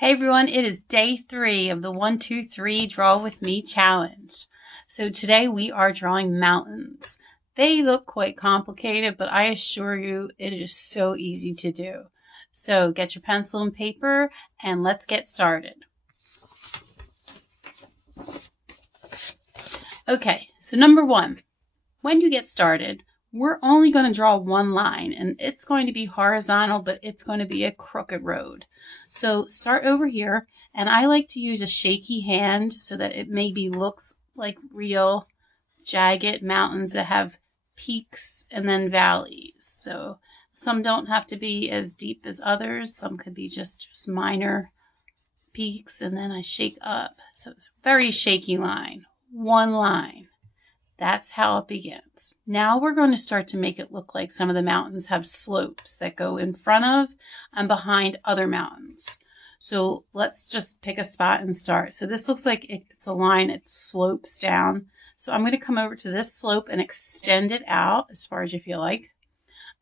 Hey everyone, it is day 3 of the 1, 2, 3 Draw With Me challenge. So today we are drawing mountains. They look quite complicated, but I assure you it is so easy to do. So get your pencil and paper and let's get started. Okay, so number 1, when you get started, we're only going to draw one line and it's going to be horizontal, but it's going to be a crooked road. So start over here, and I like to use a shaky hand so that it maybe looks like real jagged mountains that have peaks and then valleys. So some don't have to be as deep as others. Some could be just minor peaks, and then I shake up. So it's a very shaky line. One line. That's how it begins. Now we're going to start to make it look like some of the mountains have slopes that go in front of and behind other mountains. So let's just pick a spot and start. So this looks like it's a line, it slopes down. So I'm going to come over to this slope and extend it out as far as you feel like.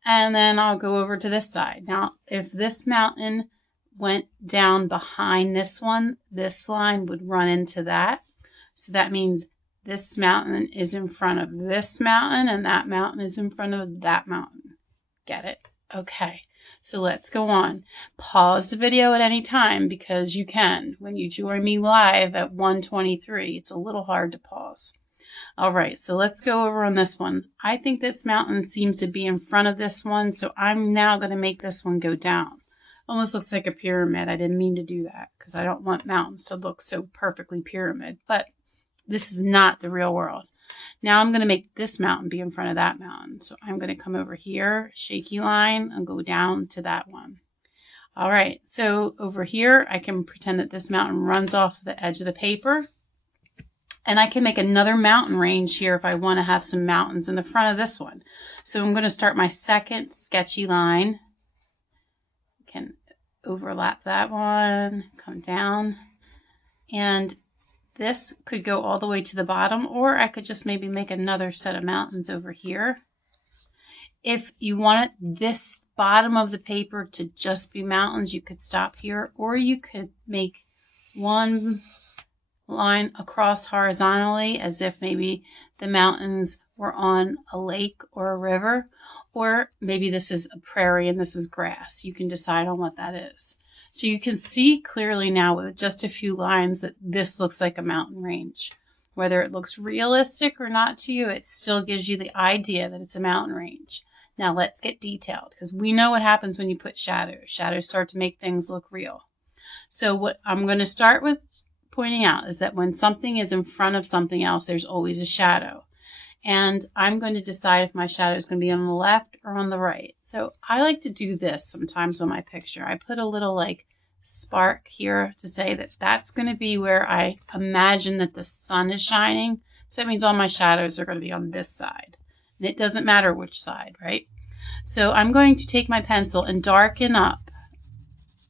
And then I'll go over to this side. Now, if this mountain went down behind this one, this line would run into that. So that means this mountain is in front of this mountain, and that mountain is in front of that mountain. Get it? Okay, so let's go on. Pause the video at any time because you can. When you join me live at 1:23, it's a little hard to pause. All right, so let's go over on this one. I think this mountain seems to be in front of this one, so I'm now going to make this one go down. Almost looks like a pyramid. I didn't mean to do that because I don't want mountains to look so perfectly pyramid, but this is not the real world. Now I'm going to make this mountain be in front of that mountain. So I'm going to come over here, shaky line, and go down to that one. All right, so over here, I can pretend that this mountain runs off the edge of the paper. And I can make another mountain range here if I want to have some mountains in the front of this one. So I'm going to start my second sketchy line. I can overlap that one, come down, and this could go all the way to the bottom, or I could just maybe make another set of mountains over here. If you wanted this bottom of the paper to just be mountains, you could stop here, or you could make one line across horizontally as if maybe the mountains were on a lake or a river, or maybe this is a prairie and this is grass. You can decide on what that is. So you can see clearly now with just a few lines that this looks like a mountain range. Whether it looks realistic or not to you, it still gives you the idea that it's a mountain range. Now let's get detailed because we know what happens when you put shadows. Shadows start to make things look real. So what I'm going to start with pointing out is that when something is in front of something else, there's always a shadow. And I'm going to decide if my shadow is going to be on the left or on the right. So I like to do this sometimes on my picture. I put a little like spark here to say that that's going to be where I imagine that the sun is shining. So that means all my shadows are going to be on this side. And it doesn't matter which side, right? So I'm going to take my pencil and darken up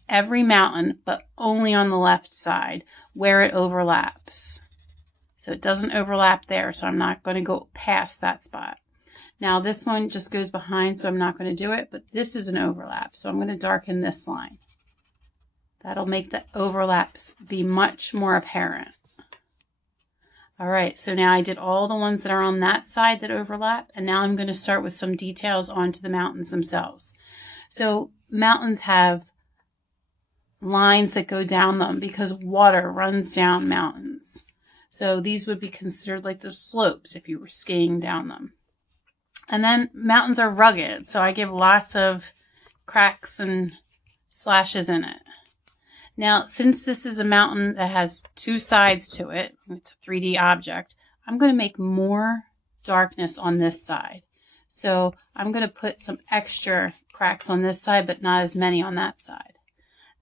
every mountain, but only on the left side where it overlaps. So it doesn't overlap there, so I'm not going to go past that spot. Now this one just goes behind, so I'm not going to do it, but this is an overlap, so I'm going to darken this line. That'll make the overlaps be much more apparent. All right, so now I did all the ones that are on that side that overlap, and now I'm going to start with some details onto the mountains themselves. So mountains have lines that go down them because water runs down mountains. So these would be considered like the slopes if you were skiing down them. And then mountains are rugged, so I give lots of cracks and slashes in it. Now, since this is a mountain that has two sides to it, it's a 3D object, I'm going to make more darkness on this side. So I'm going to put some extra cracks on this side, but not as many on that side.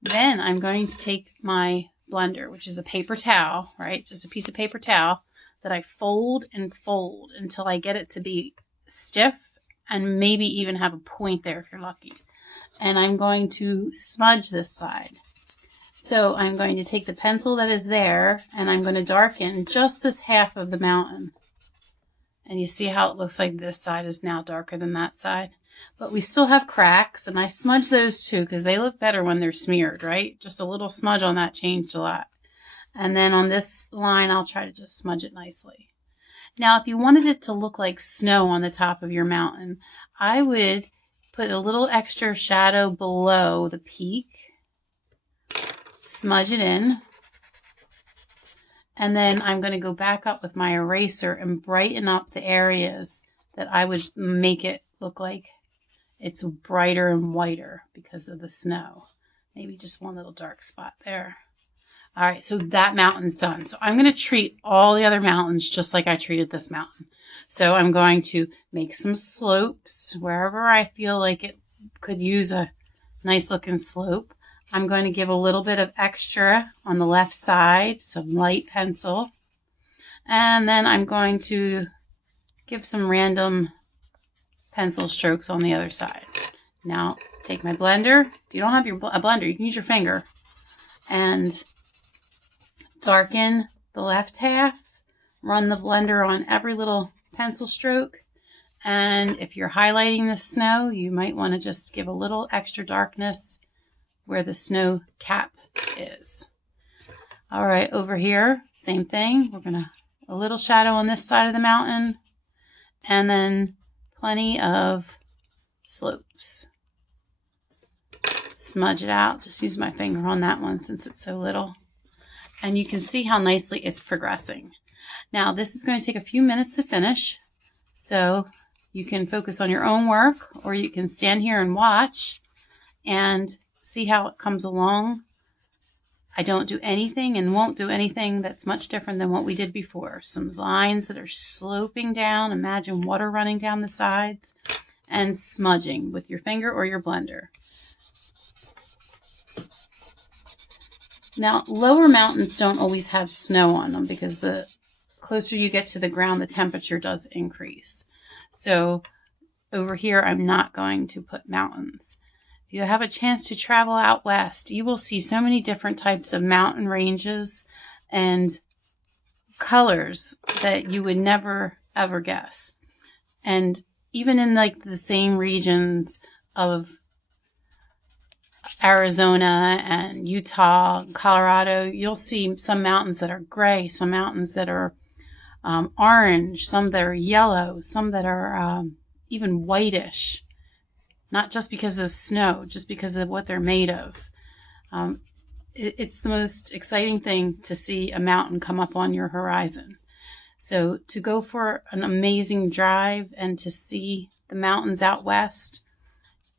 Then I'm going to take my blender, which is a paper towel, right? Just a piece of paper towel that I fold and fold until I get it to be stiff and maybe even have a point there if you're lucky. And I'm going to smudge this side. So I'm going to take the pencil that is there and I'm going to darken just this half of the mountain. And you see how it looks like this side is now darker than that side? but we still have cracks, and I smudge those too because they look better when they're smeared, right? Just a little smudge on that changed a lot. And then on this line, I'll try to just smudge it nicely. Now, if you wanted it to look like snow on the top of your mountain, I would put a little extra shadow below the peak, smudge it in, and then I'm going to go back up with my eraser and brighten up the areas that I would make it look like it's brighter and whiter because of the snow. Maybe just one little dark spot there. All right, so that mountain's done. So I'm going to treat all the other mountains just like I treated this mountain. So I'm going to make some slopes wherever I feel like it could use a nice looking slope. I'm going to give a little bit of extra on the left side, some light pencil. And then I'm going to give some random pencil strokes on the other side. Now, take my blender. If you don't have a blender, you can use your finger. And darken the left half. Run the blender on every little pencil stroke. And if you're highlighting the snow, you might want to just give a little extra darkness where the snow cap is. All right, over here, same thing. We're going to a little shadow on this side of the mountain, and then plenty of slopes. Smudge it out. Just use my finger on that one since it's so little. And you can see how nicely it's progressing. Now, this is going to take a few minutes to finish, so you can focus on your own work, or you can stand here and watch and see how it comes along. I don't do anything and won't do anything that's much different than what we did before. Some lines that are sloping down, imagine water running down the sides, and smudging with your finger or your blender. Now, lower mountains don't always have snow on them because the closer you get to the ground, the temperature does increase. So over here, I'm not going to put mountains. If you have a chance to travel out west, you will see so many different types of mountain ranges and colors that you would never, ever guess. And even in like the same regions of Arizona and Utah, Colorado, you'll see some mountains that are gray, some mountains that are orange, some that are yellow, some that are even whitish. Not just because of snow, just because of what they're made of. It's the most exciting thing to see a mountain come up on your horizon. So to go for an amazing drive and to see the mountains out west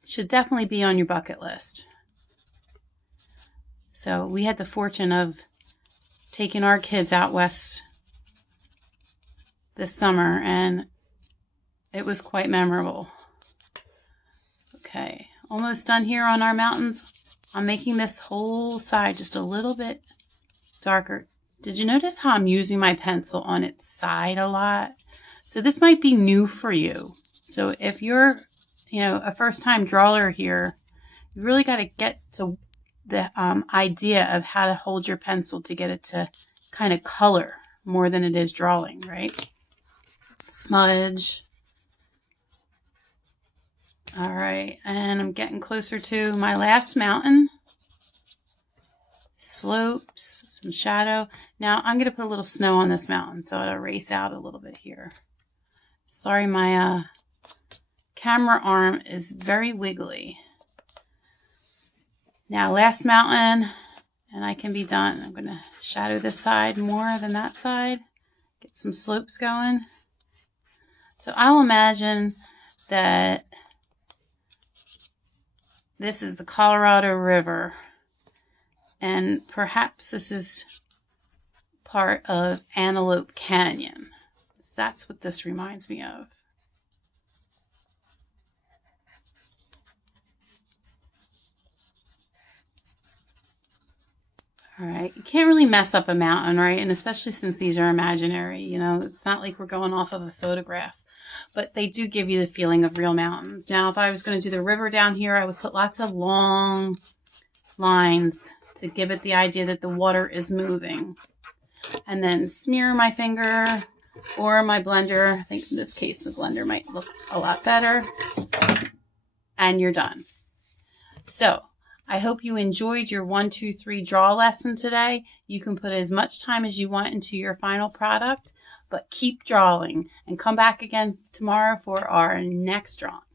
should definitely be on your bucket list. So we had the fortune of taking our kids out west this summer, and it was quite memorable. Okay, almost done here on our mountains. I'm making this whole side just a little bit darker. Did you notice how I'm using my pencil on its side a lot? So this might be new for you. So if you're, a first-time drawer here, you really got to get to the idea of how to hold your pencil to get it to kind of color more than it is drawing, right? Smudge. All right, and I'm getting closer to my last mountain. Slopes, some shadow. Now I'm going to put a little snow on this mountain, so it'll erase out a little bit here. Sorry, my camera arm is very wiggly. Now, last mountain, and I can be done. I'm going to shadow this side more than that side. Get some slopes going. So I'll imagine that this is the Colorado River, and perhaps this is part of Antelope Canyon. That's what this reminds me of. All right, you can't really mess up a mountain, right? And especially since these are imaginary, it's not like we're going off of a photograph. But they do give you the feeling of real mountains. Now, if I was going to do the river down here, I would put lots of long lines to give it the idea that the water is moving. And then smear my finger or my blender. I think in this case, the blender might look a lot better. and you're done. So I hope you enjoyed your 1, 2, 3 draw lesson today. You can put as much time as you want into your final product, but keep drawing and come back again tomorrow for our next drawing.